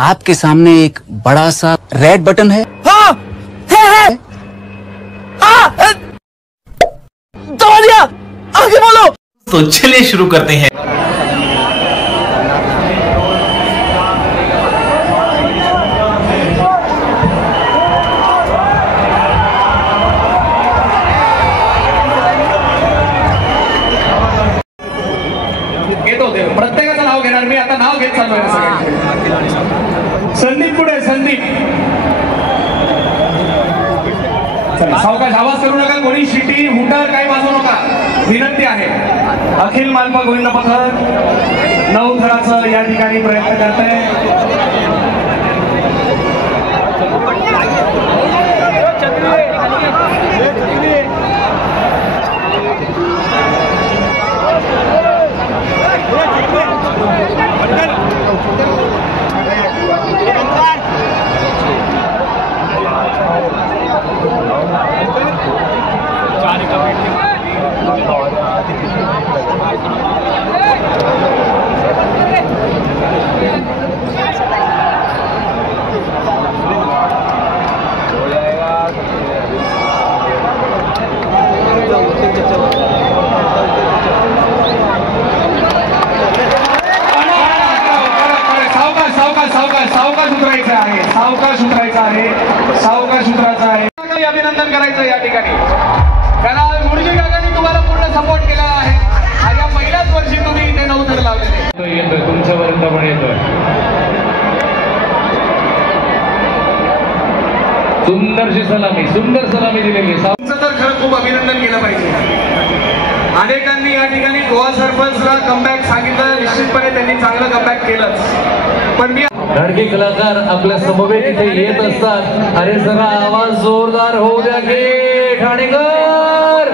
आपके सामने एक बड़ा सा रेड बटन है। हाँ, है। दबा दिया, आगे बोलो। तो चलिए शुरू करते हैं। प्रत्येकाचं नाव घेणार मी आता, नाव घेत चालू आहे। संदीप पुढे, संदीप सावकाश, आवाज करू नका, कोणी शिटी हुंडर काही वाजवू नका, विनंती आहे। अखिल मालपा गोविंद पथक नवथराचं या ठिकाणी प्रयत्न करत आहे। सावकाश उतरायचं आहे, अभिनंदन करायचं या ठिकाणी, कारण गुरुजी काकांनी तुम्हाला पूर्ण सपोर्ट केला आहे। या पहिल्याच वर्षी तुम्ही इथे नवथर लावलेले येतोय, तुमच्यापर्यंत पण येतोय। सुंदर सलामी दिलेली, तुमचं तर खरं खूप अभिनंदन केलं पाहिजे। अनेकांनी या ठिकाणी गोवा सरपंचला कमबॅक सांगितलं, निश्चितपणे त्यांनी चांगलं कमबॅक केलंच, पण मी धडके कलाकार आपल्या समवेत इथे येत असतात। अरे जरा आवाज जोरदार होऊ द्या की ठाणेकर।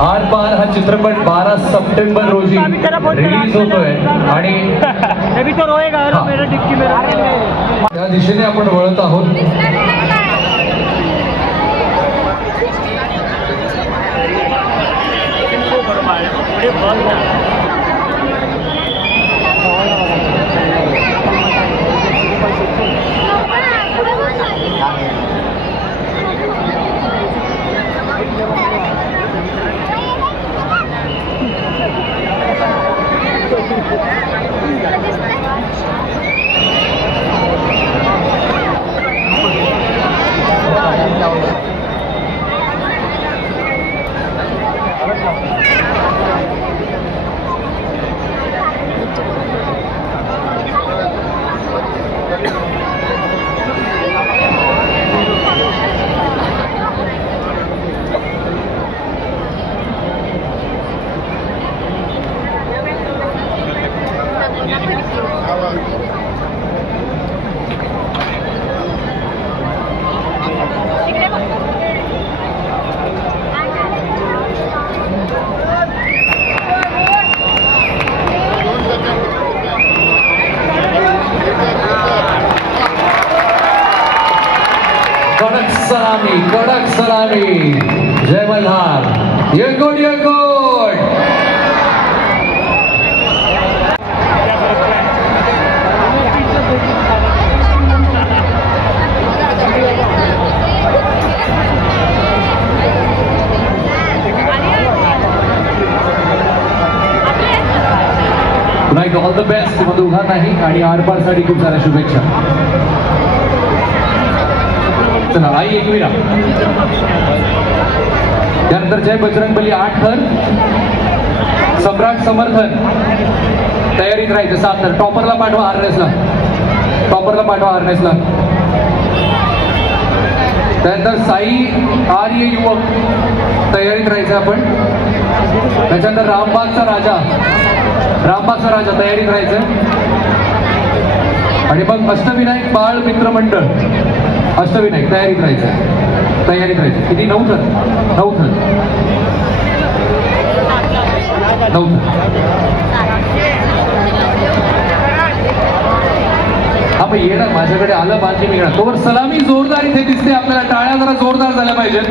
आर पार हा चित्रपट 12 सप्टेंबर रोजी रिलीज होतोय आणि त्या दिशेने आपण वळत आहोत। कडक सलामी, जय मल्हार, यंगोट यंगोट। पुन्हा ऑल द बेस्ट तुम्हा दोघांनाही आणि आरपारसाठी खूप साऱ्या शुभेच्छा। चला आई एक मिनिट, त्यानंतर जय बजरंगबली 8 थर, सम्राट समर्थन तयारीत राहायचं 7 थर। टॉपरला पाठवा हार्नेसला, त्यानंतर साई आर्य युवक तयारीत राहायचं आपण। त्याच्यानंतर रामबागचा राजा तयारीत राहायचं। आणि मग अष्टविनायक बाळ मित्र मंडळ, अष्टविनायक तयारीत राहायचं। किती? 9 थर। हा पण येणार माझ्याकडे आलं बाकी मी येणार। तोवर सलामी जोरदार इथे दिसते आपल्याला, टाळ्या जरा जोरदार झाल्या पाहिजेत।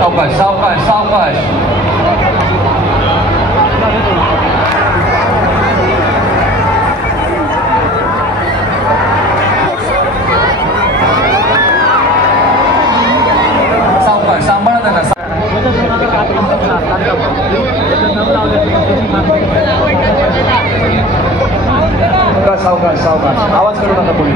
सावकाश सावकाश सावकाश. सावकाश सांभाळा त्यांना. सावकाश सावकाश आवाज करू नका कोणी.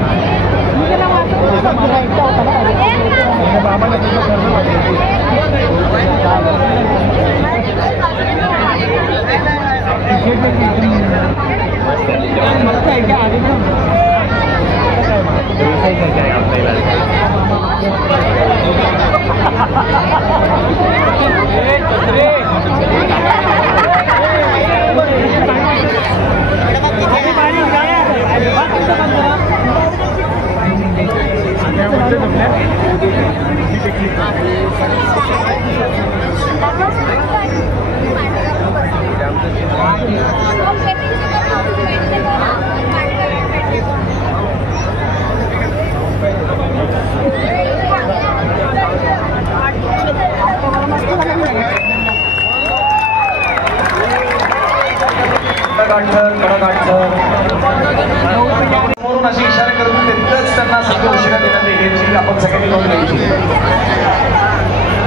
समोरून असे इशारे करून तितकंच त्यांना सगळं उशिरा देण्यात येईल याची आपण सगळ्यांनी नोंद घ्यायची.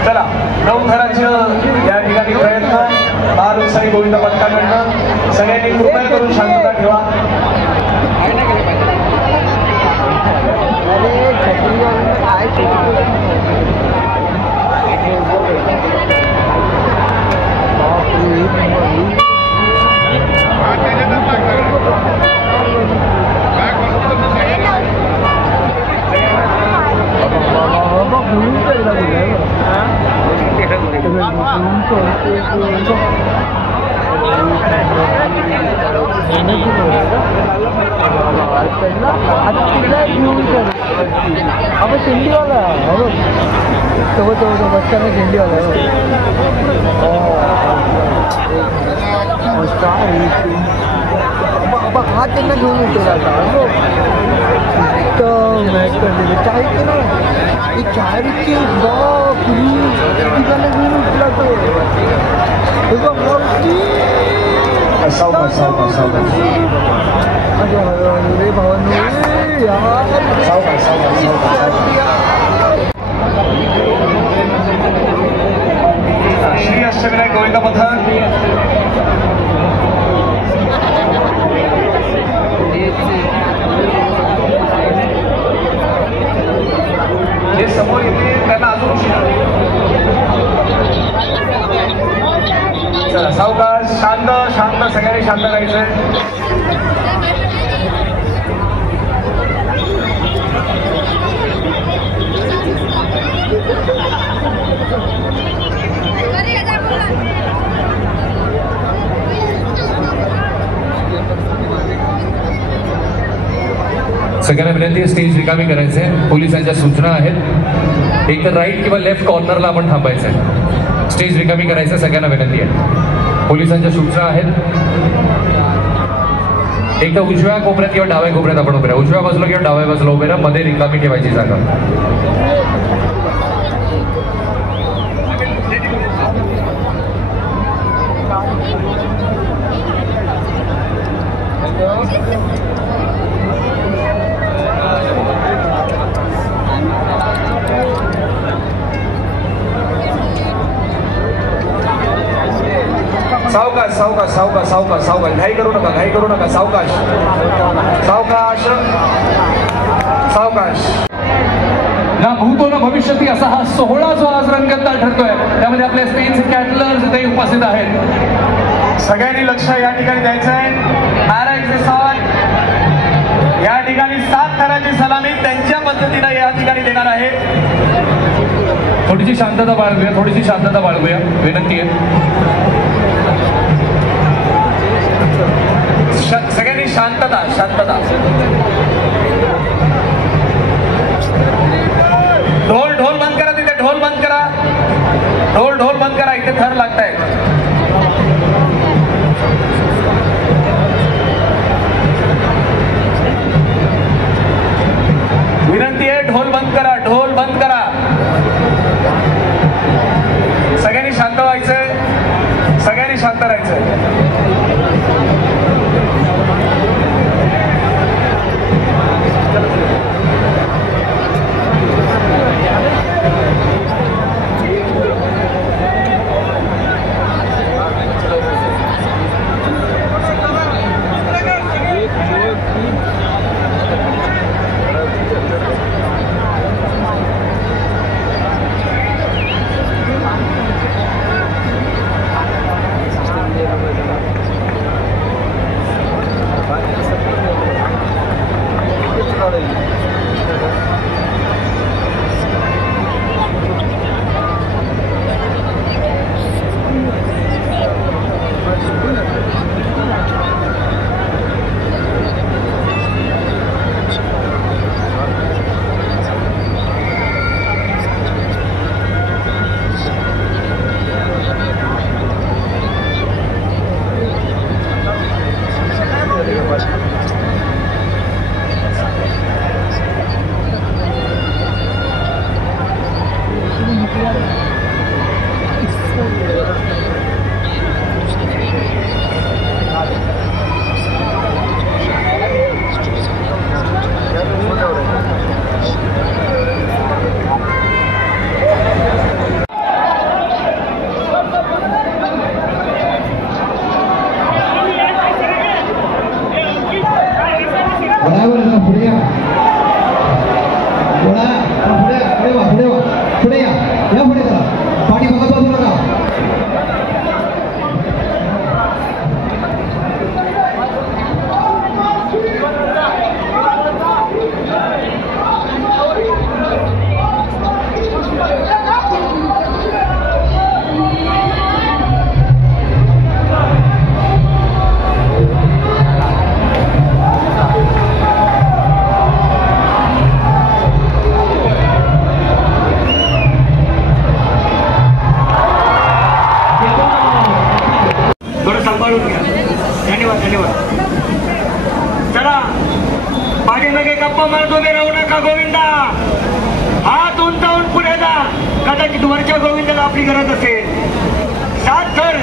चला 9 थराचं या ठिकाणी प्रयत्न बाल उत्साही गोविंद पथकाकडनं सगळ्यांनी कृपया करून शांतता ठेवा. अब सिंधी वाला तो बच्चा में सिंधी वाला हाथ त्यांना घेऊन येतो चाय ना ही चाय विकते ठिकाणा घेऊन उठला तो सावकाश सावकाश सावकाश रे भावांनो सावकाश सावकाश श्री अष्टविनायक गोविंद पथक जे समोर येते त्यांना अजून चला सावकाश शांत शांत सगळ्यांनी शांत राहायचंय. सगळ्यांना विनंती आहे स्टेज रिकामी करायचं आहे. पोलिसांच्या सूचना आहेत. एक तर राईट किंवा लेफ्ट कॉर्नरला आपण थांबायचं आहे. स्टेज रिकामी करायचं सगळ्यांना विनंती आहे. पोलिसांच्या सूचना आहेत. एक तर उजव्या कोपऱ्यात किंवा डाव्या कोपऱ्यात आपण उभे राहा. उजव्या बाजूला किंवा डाव्या बाजूला उभे राहा. मध्ये रिकामी ठेवायची जागा. सावकाश सावकाश सावकाश सावकाश सावकाश घाई करू नका सावकाश सावकाश सावकाश. ना भूतो ना भविष्यती असा हा सोहळा जो आज रंगतदार ठरतोय त्यामध्ये आपले स्टेज कॅटलर्स इथे उपस्थित आहेत. सगळ्यांनी लक्ष या ठिकाणी द्यायचं आहे. महाराजचे साथ या ठिकाणी 7 थराची सलामी त्यांच्या पद्धतीने या ठिकाणी देणार आहे. थोडीशी शांतता बाळगूया विनंती आहे. सगळ्यांनी शांतता. ढोल बंद करा. तिथे ढोल बंद करा. इथे थर लागताय. विनंती आहे ढोल बंद करा. सगळ्यांनी शांत व्हायचंय. सगळ्यांनी शांत राहायचंय. कदाचित वरच्या गोविंदाला आपली गरज असेल. 7 थर